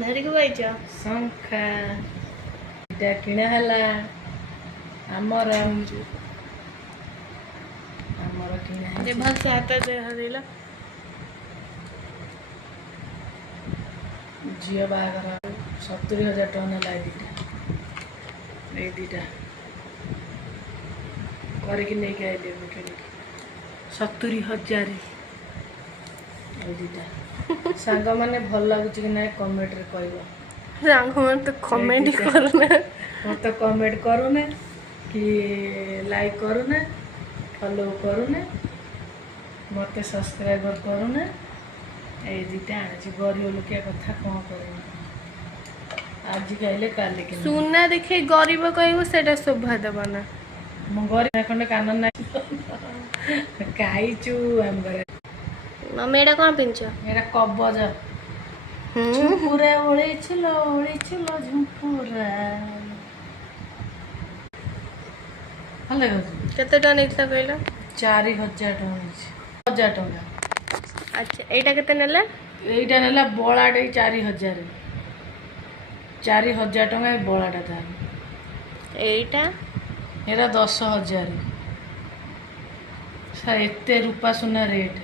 ଧରିକି ବଇଛ ଶଙ୍ଖା ଏଇଟା କିଣା ହେଲା ଆମର କିଣା ହେଇଛି। ଭଲସେ ହାତ ଧରିଲ। ଝିଅ ବାହାଘର 70,000 ଟଙ୍କା ନେଲା ଏଇ ଦୁଇଟା କରିକି ନେଇକି ଆଇଲି ମୁଁ କିଣିକି 70,000 ଏଇ ଦୁଇଟା। ସାଙ୍ଗମାନେ ଭଲ ଲାଗୁଛି କି ନାହିଁ କମେଣ୍ଟରେ କହିବ। ସାଙ୍ଗମାନେ ତ କମେଣ୍ଟ କରୁନା, ମୁଁ ତ କମେଣ୍ଟ କରୁନେ କି ଲାଇକ୍ କରୁନେ, ଫଲୋ କରୁନେ, ମୋତେ ସବସ୍କ୍ରାଇବର କରୁନେ। ଏଇ ଦୁଇଟା ଆଣିଛି। ଗରିବ ଲୋକିଆ କଥା କ'ଣ କରିବ, ଆଜି ଖାଇଲେ କାଲି କିଣିବି। ସୁନା ଦେଖି ଗରିବ କହିବୁ ସେଇଟା ଶୋଭା ଦେବ ନା। ମୁଁ ଗରିବ ଖଣ୍ଡେ କାନ ନାହିଁ ଖାଇଛୁ ଆମର। ମମି ଏଇଟା କ'ଣ ପିନ୍ଧିଛ? ଏଇଟା କବଜ। ଝୁମ୍ପୁରା ଓଳିଛିଲ ଝୁମ୍ପୁରା। ଭଲ ଲାଗୁଛି। କେତେ ଟଙ୍କା ନେଇଥିଲା କହିଲ? 4,000 ଟଙ୍କା ନେଇଛି। 1,000 ଟଙ୍କା। ଆଚ୍ଛା ଏଇଟା କେତେ ନେଲା? ଏଇଟା ନେଲା ବଳାଟେ 4,000। 4,000 ଟଙ୍କା ଏ ବଳାଟା ତାର। ଏଇଟା ଏଇଟା 10,000। ଏତେ ରୂପା ସୁନା ରେଟ୍।